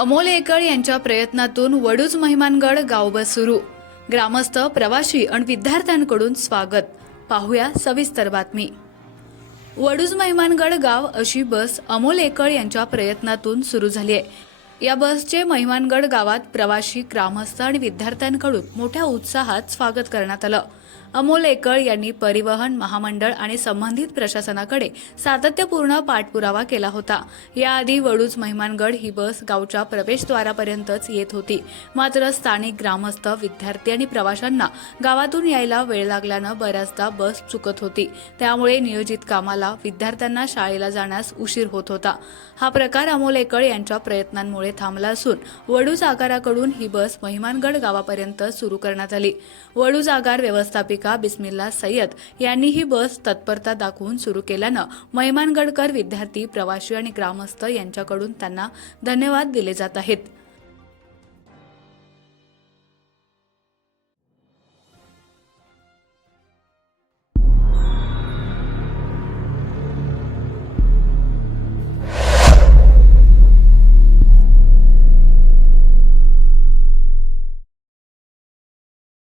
अमोल एकळ यांच्या प्रयत्नातून वडूज महिमानगड गाव सुरू. ग्रामस्थ प्रवासी आणि विद्यार्थ्यांकडून स्वागत. पाहूया सविस्तर बातमी. वडूज महिमानगड गाव अशी बस अमोल एकळ यांच्या प्रयत्नातून सुरू झाली आहे. या बसचे महिमानगड गावात प्रवासी ग्रामस्थ आणि विद्यार्थ्यांकडून मोठ्या उत्साहात स्वागत करण्यात आलं. अमोल एकळ यांनी परिवहन महामंडळ आणि संबंधित प्रशासनाकडे सातत्यपूर्ण पाठपुरावा केला होता. याआधी वडूज महिमानगड ही बस गावच्या प्रवेशद्वारापर्यंतच येत होती. मात्र स्थानिक ग्रामस्थ विद्यार्थी आणि प्रवाशांना गावातून यायला वेळ लागल्यानं बऱ्याचदा बस चुकत होती. त्यामुळे नियोजित कामाला विद्यार्थ्यांना शाळेला जाण्यास उशीर होत होता. हा प्रकार अमोल एकळ यांच्या प्रयत्नांमुळे थांबला असून वडूज आगाराकडून ही बस महिमानगड गावापर्यंत सुरू करण्यात आली. वडूज आगार व्यवस्थापिका बिस्मिल्ला सय्यद यांनी ही बस तत्परता दाखवून सुरू केल्यानं महिमानगडकर विद्यार्थी प्रवासी आणि ग्रामस्थ यांच्याकडून त्यांना धन्यवाद दिले जात आहेत.